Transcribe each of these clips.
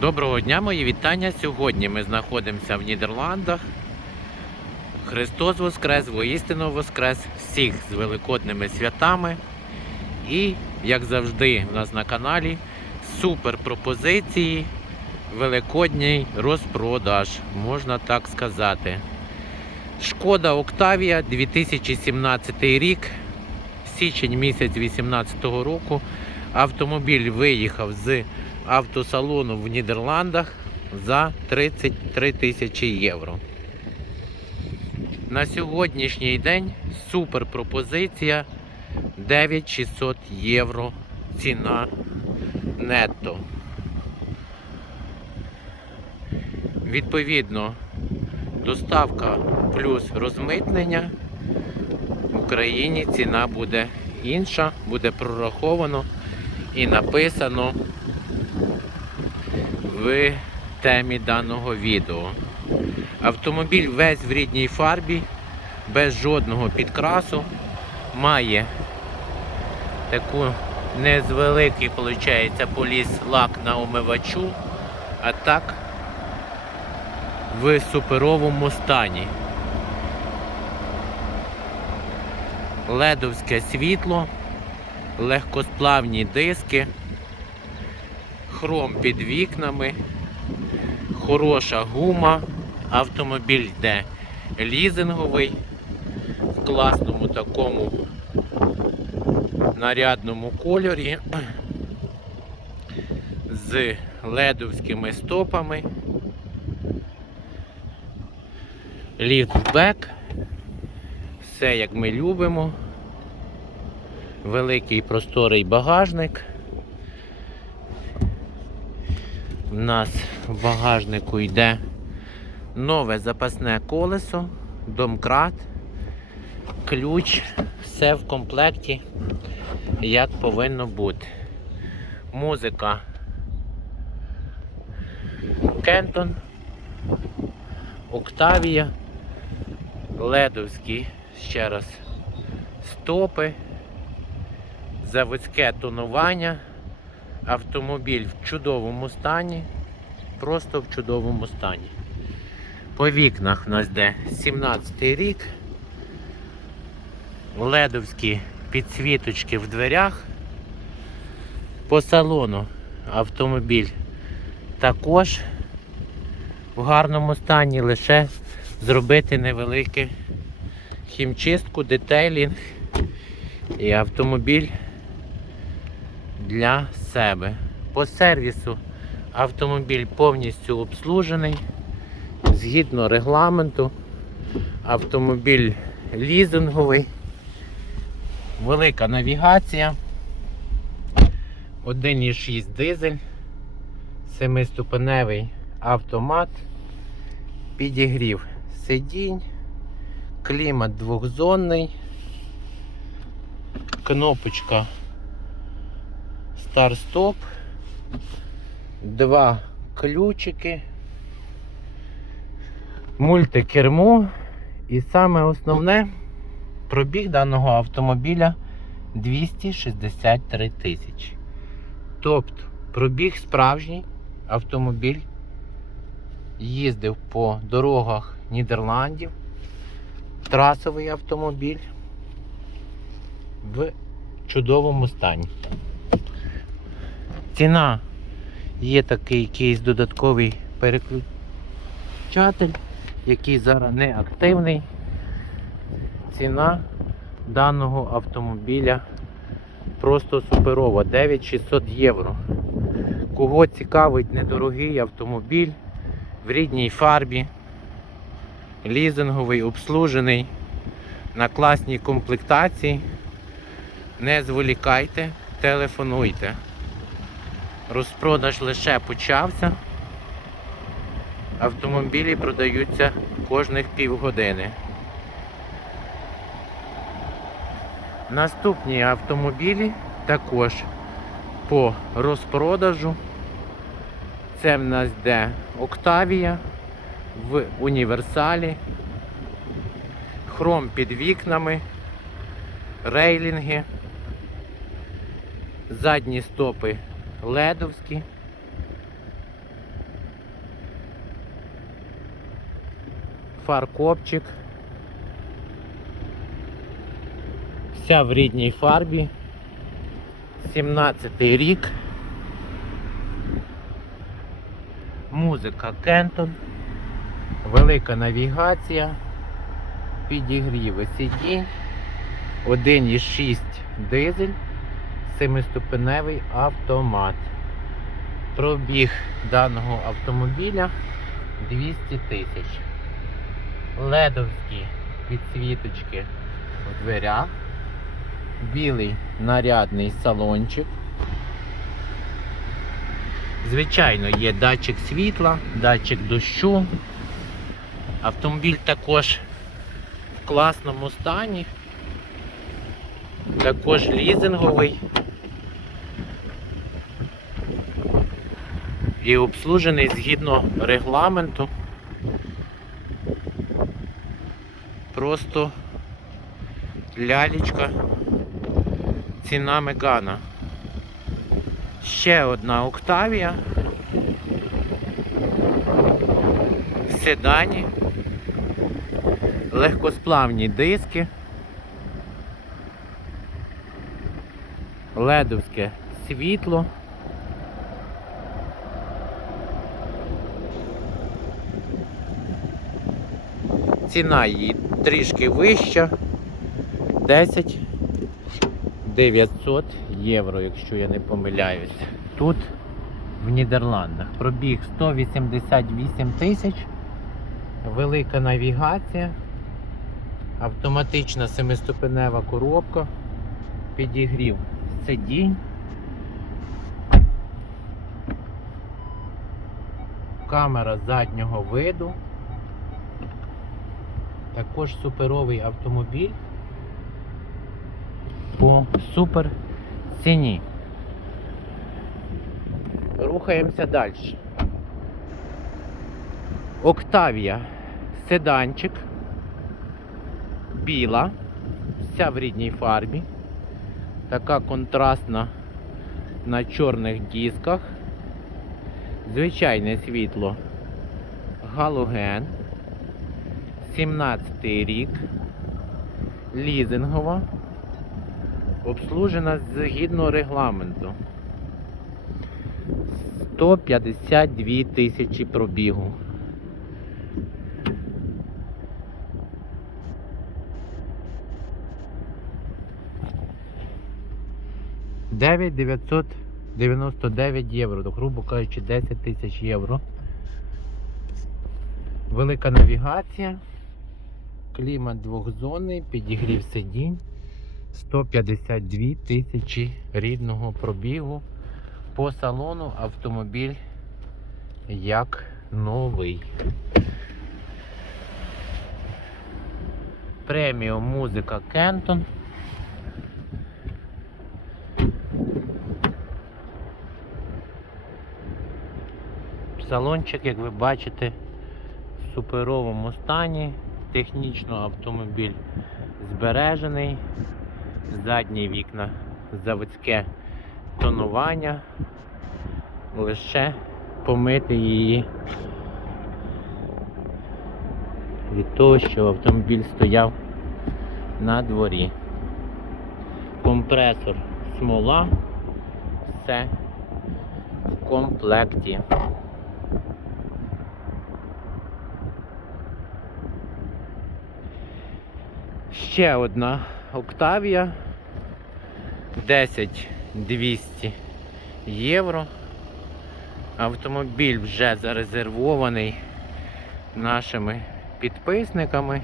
Доброго дня, мої вітання. Сьогодні ми знаходимося в Нідерландах. Христос Воскрес, воістину Воскрес, всіх з великодними святами. І, як завжди, у нас на каналі супер пропозиції, великодній розпродаж, можна так сказати. Шкода Октавія 2017 рік, січень місяць 2018 року. Автомобіль виїхав з автосалону в Нідерландах за 33 тисячі євро. На сьогоднішній день супер пропозиція 9600 євро ціна нетто. Відповідно, доставка плюс розмитнення в Україні ціна буде інша, буде прораховано і написано в темі даного відео. Автомобіль весь в рідній фарбі, без жодного підкрасу, має таку незвеликий, виходить, поліс лак на омивачу, а так в суперовому стані. Ледовське світло, легкосплавні диски, хром під вікнами, хороша гума, автомобіль йде лізинговий, в класному такому нарядному кольорі з ледовськими стопами. Ліфтбек, все як ми любимо. Великий просторий багажник. У нас в багажнику йде нове запасне колесо, домкрат, ключ, все в комплекті, як повинно бути. Музика Кентон, Октавія, Ледовські, ще раз, стопи, заводське тонування. Автомобіль в чудовому стані, просто в чудовому стані. По вікнах у нас йде 17 рік. Ледовські підсвіточки в дверях. По салону автомобіль також в гарному стані, лише зробити невелику хімчистку, детейлінг і автомобіль для себе. По сервісу автомобіль повністю обслужений. Згідно регламенту, автомобіль лізинговий, велика навігація, 1,6 дизель, 7-ступеневий автомат, підігрів сидінь, клімат двохзонний, кнопочка старт-стоп, два ключики, мультикермо і саме основне пробіг даного автомобіля 263 тисячі. Тобто пробіг справжній автомобіль їздив по дорогах Нідерландів, трасовий автомобіль в чудовому стані. Ціна є такий якийсь додатковий переключатель, який зараз не активний. Ціна даного автомобіля просто суперова 9600 євро. Кого цікавить недорогий автомобіль в рідній фарбі, лізинговий, обслужений на класній комплектації, не зволікайте, телефонуйте. Розпродаж лише почався. Автомобілі продаються кожних півгодини. Наступні автомобілі також по розпродажу. Це в нас йде Октавія в універсалі, хром під вікнами, рейлінги, задні стопи ледовські. Фаркопчик. Вся в рідній фарбі. 17-й рік. Музика Кентон. Велика навігація. Підігріви сіті. 1,6 дизель. 7-ступеневий автомат. Пробіг даного автомобіля 200 тисяч. Ледовські підсвіточки в дверях. Білий нарядний салончик. Звичайно, є датчик світла, датчик дощу. Автомобіль також в класному стані. Також лізинговий. І обслужений згідно регламенту. Просто лялечка. Ціна Мегана. Ще одна Октавія. В седані. Легкосплавні диски. Ледовське світло. Ціна її трішки вища. 10 900 євро, якщо я не помиляюсь. Тут в Нідерландах пробіг 188 тисяч, велика навігація, автоматична семиступенева коробка, підігрів сидінь. Камера заднього виду. Також суперовий автомобіль по супер ціні. Рухаємося далі. Октавія седанчик. Біла, вся в рідній фарбі. Така контрастна на чорних дисках. Звичайне світло. Галоген. 17 рік. Лізингова. Обслужена згідно регламенту. 152 тисячі пробігу. Дев'ять 999 євро, то, грубо кажучи, 10 тисяч євро. Велика навігація, клімат двохзонний, підігрів сидінь. 152 тисячі рідного пробігу. По салону автомобіль як новий. Преміум музика Кентон. Салончик, як ви бачите, в суперовому стані. Технічно автомобіль збережений задні вікна, заводське тонування, лише помити її від того, що автомобіль стояв на дворі. Компресор смола, все в комплекті. Ще одна Октавія 10 200 євро. Автомобіль вже зарезервований нашими підписниками,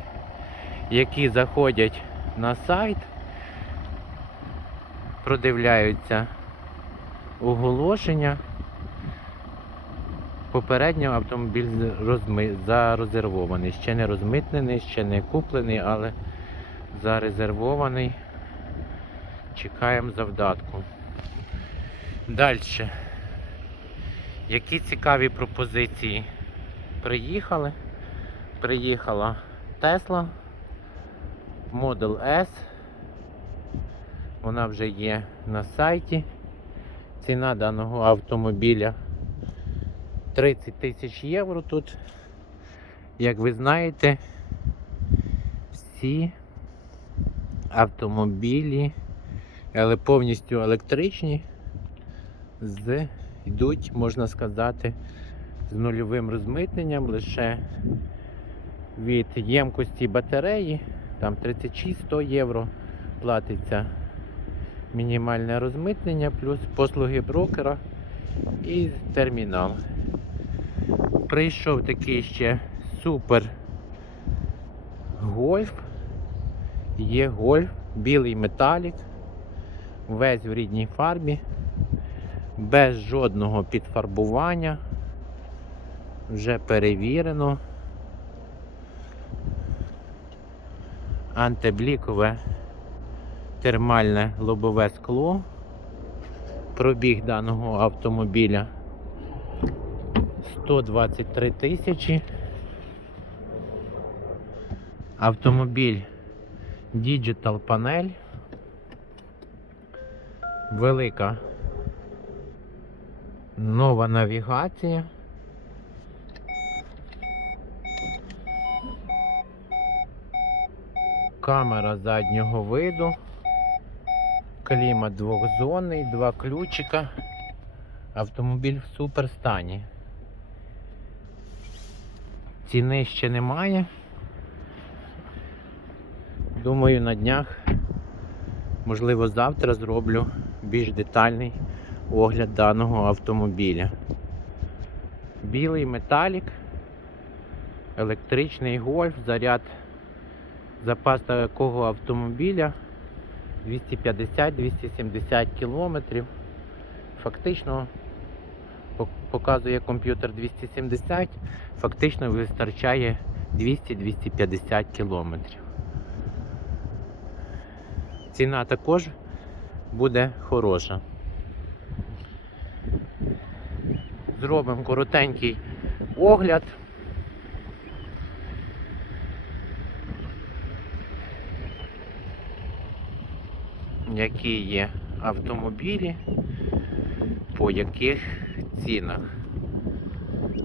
які заходять на сайт, продивляються оголошення. Попередньо автомобіль зарезервований, ще не розмитнений, ще не куплений, але зарезервований. Чекаємо завдатку. Далі. Які цікаві пропозиції приїхали? Приїхала Tesla Model S. Вона вже є на сайті. Ціна даного автомобіля 30 тисяч євро тут. Як ви знаєте, ці автомобілі, але повністю електричні, з, йдуть, можна сказати, з нульовим розмитненням лише від ємкості батареї, там 36-100 євро платиться мінімальне розмитнення, плюс послуги брокера і термінал. Прийшов такий ще супер гольф. Є гольф, білий металік, весь в рідній фарбі, без жодного підфарбування. Вже перевірено. Антиблікове термальне лобове скло. Пробіг даного автомобіля 123 тисячі. Автомобіль Digital панель. Велика нова навігація. Камера заднього виду. Клімат двохзонний, два ключика. Автомобіль в супер стані. Ціни ще немає. Думаю, на днях, можливо, завтра зроблю більш детальний огляд даного автомобіля. Білий металік, електричний гольф, заряд запас такого автомобіля 250-270 кілометрів. Фактично показує комп'ютер 270, фактично вистачає 200-250 кілометрів. Ціна також буде хороша. Зробимо коротенький огляд. Які є автомобілі, по яких цінах.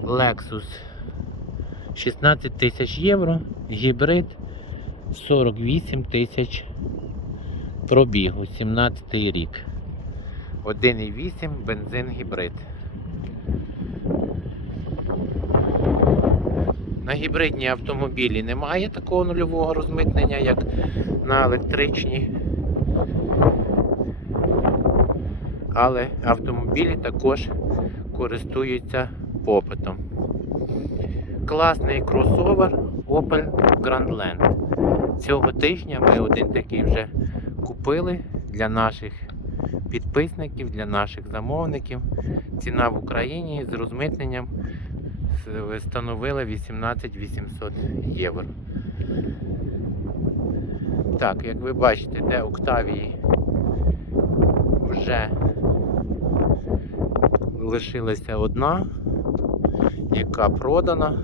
Lexus 16 тисяч євро, гібрид 48 тисяч пробігу, 17 рік. 1,8 бензин гібрид. На гібридні автомобілі немає такого нульового розмитнення, як на електричні. Але автомобілі також користуються попитом. Класний кросовер Opel Grandland. Цього тижня ми один такий вже купили для наших підписників, для наших замовників. Ціна в Україні з розмитненням становила 18 800 євро. Так, як ви бачите, де Октавії вже лишилася одна, яка продана.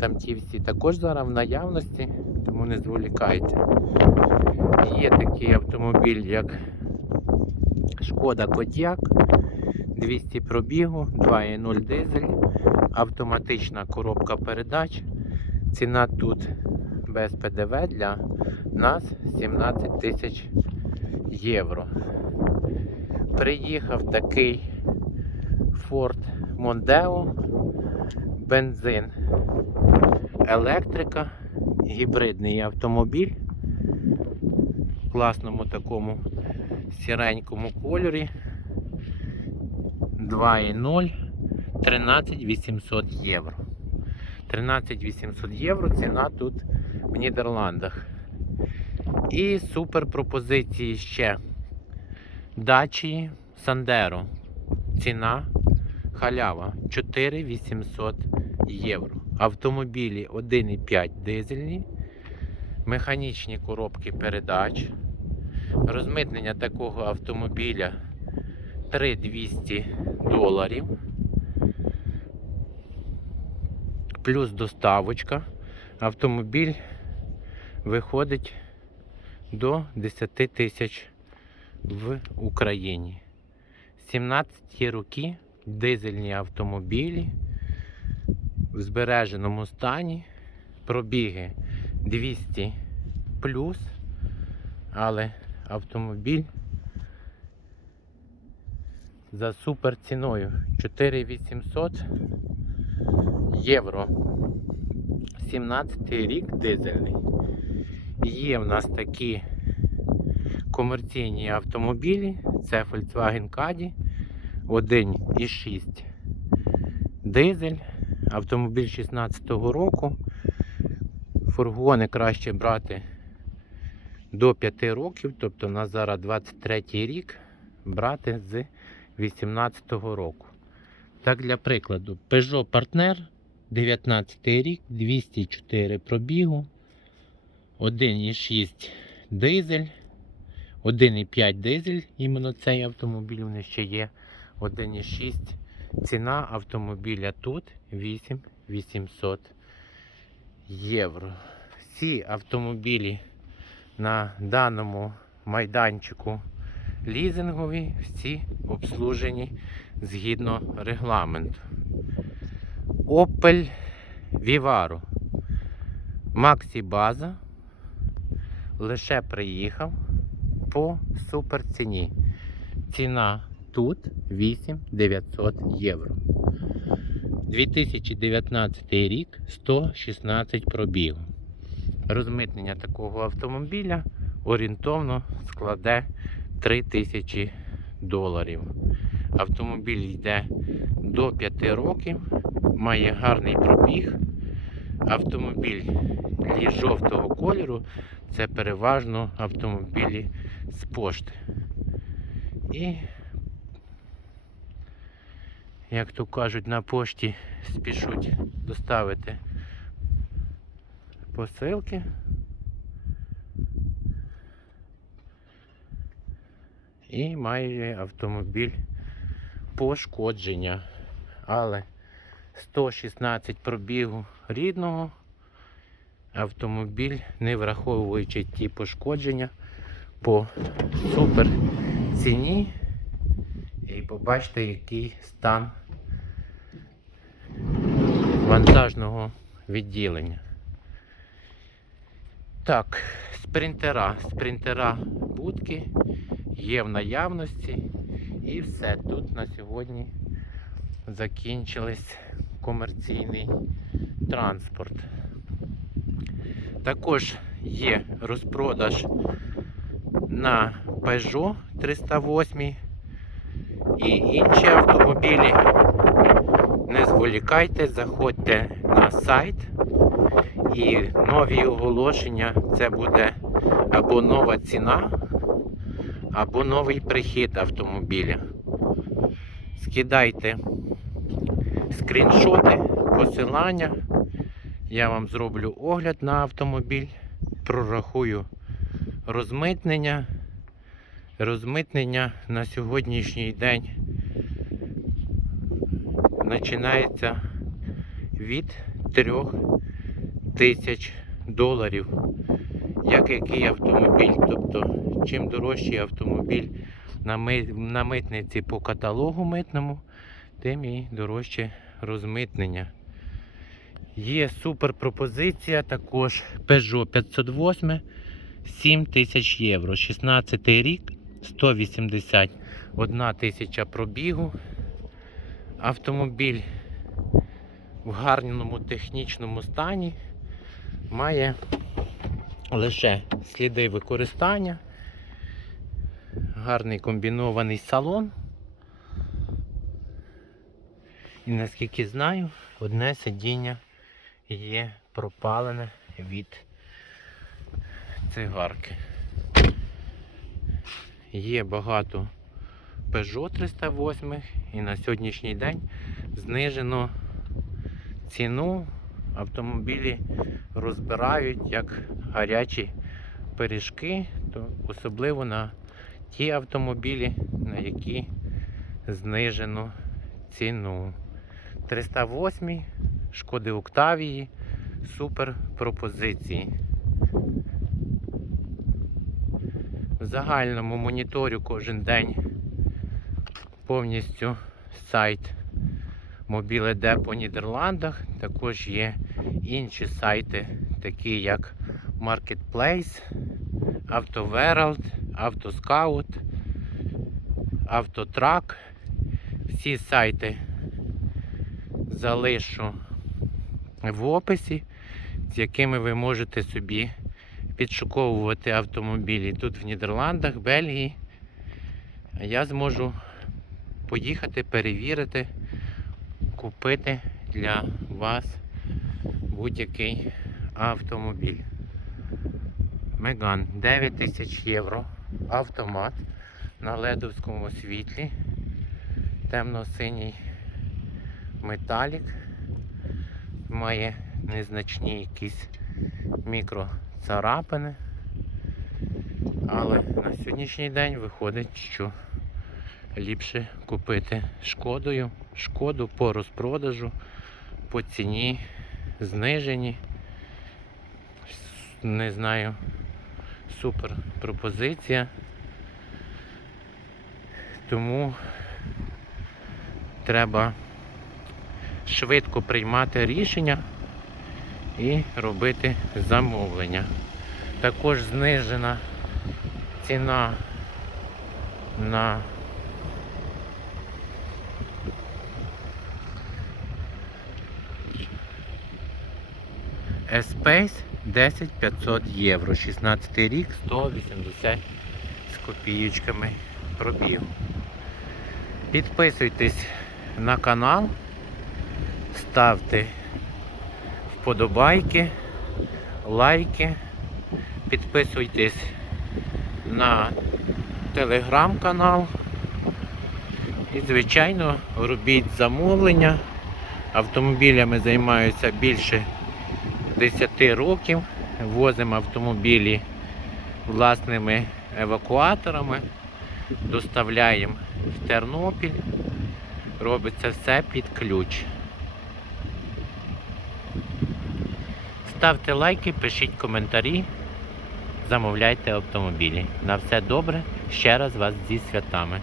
Там ті всі також зараз в наявності, тому не зволікайте. Є такий автомобіль, як Шкода Кодіак, 200 пробігу, 2.0 дизель, автоматична коробка передач. Ціна тут без ПДВ для нас 17 тисяч євро. Приїхав такий Ford Mondeo, бензин, електрика, гібридний автомобіль в класному такому сіренькому кольорі. 2.0 13 800 євро. 13 800 євро ціна тут в Нідерландах. І супер пропозиції ще Дачі Сандеро. Ціна халява 4800 євро. Автомобілі 1,5 дизельні, механічні коробки передач. Розмитнення такого автомобіля 3200 доларів. Плюс доставочка. Автомобіль виходить до 10 тисяч в Україні. 17 роки дизельні автомобілі в збереженому стані, пробіги 200 плюс, але автомобіль за супер ціною 4800 євро. 17 рік дизельний. Є в нас такі комерційні автомобілі. Це Volkswagen Caddy 1,6 дизель. Автомобіль 16-го року. Фургони краще брати до 5 років, тобто у нас зараз 23 рік, брати з 18-го року. Так, для прикладу, Peugeot Partner 19 рік, 204 пробігу, 1,6 дизель, 1,5 дизель, іменно цей автомобіль у них ще є. 1,6. Ціна автомобіля тут 8800 євро. Всі автомобілі на даному майданчику лізингові, всі обслужені згідно регламенту. Opel Vivaro. Максі База лише приїхав по супер ціні. Ціна тут 8900 євро. 2019 рік 116 пробігу. Розмитнення такого автомобіля орієнтовно складе 3000 доларів. Автомобіль йде до 5 років, має гарний пробіг. Автомобіль жовтого кольору, це переважно автомобілі з пошти. І, як то кажуть, на пошті спішуть доставити посилки. І має автомобіль пошкодження. Але 116 пробігу рідного автомобіль, не враховуючи ті пошкодження по супер ціні. І побачите, який стан вантажного відділення. Так, спринтера, спринтера будки є в наявності. І все. Тут на сьогодні закінчились комерційний транспорт. Також є розпродаж на Peugeot 308 і інші автомобілі. Не зволікайте, заходьте на сайт і нові оголошення це буде або нова ціна, або новий прихід автомобіля. Скидайте скріншоти, посилання. Я вам зроблю огляд на автомобіль, прорахую розмитнення. Розмитнення на сьогоднішній день починається від 3 тисяч доларів. Як який автомобіль. Тобто, чим дорожчий автомобіль на, на митниці по каталогу митному, тим і дорожче розмитнення. Є супер пропозиція також Peugeot 508 7 тисяч євро. 16 рік, 181 тисяча пробігу. Автомобіль в гарному технічному стані має лише сліди використання, гарний комбінований салон. І наскільки знаю, одне сидіння є пропалене від цигарки. Є багато Peugeot 308 і на сьогоднішній день знижено ціну. Автомобілі розбирають як гарячі пиріжки, то особливо на ті автомобілі, на які знижено ціну. 308 шкоди Октавії, супер пропозиції. В загальному моніторю кожен день повністю сайт Mobile Dep у Нідерландах. Також є інші сайти, такі як Marketplace, AutoWorld, AutoScout, Автотрак. Всі сайти залишу в описі, з якими ви можете собі підшуковувати автомобілі тут в Нідерландах, Бельгії. Я зможу поїхати, перевірити, купити для вас будь-який автомобіль. Меган 9 тисяч євро. Автомат на ледовському світлі. Темно-синій металік. Має незначні якісь мікроцарапини. Але на сьогоднішній день виходить, що ліпше купити шкодою, шкоду по розпродажу, по ціні знижені. Не знаю, супер пропозиція. Тому треба швидко приймати рішення і робити замовлення. Також знижена ціна на Espace 10 500 євро, 16 рік, 180 з копійочками пробігу. Підписуйтесь на канал, ставте вподобайки, лайки, підписуйтесь на телеграм-канал і, звичайно, робіть замовлення. Автомобілями займаюся більше 10 років. Возимо автомобілі власними евакуаторами, доставляємо в Тернопіль. Робиться все під ключ. Ставте лайки, пишіть коментарі, замовляйте автомобілі. На все добре. Ще раз вас зі святами.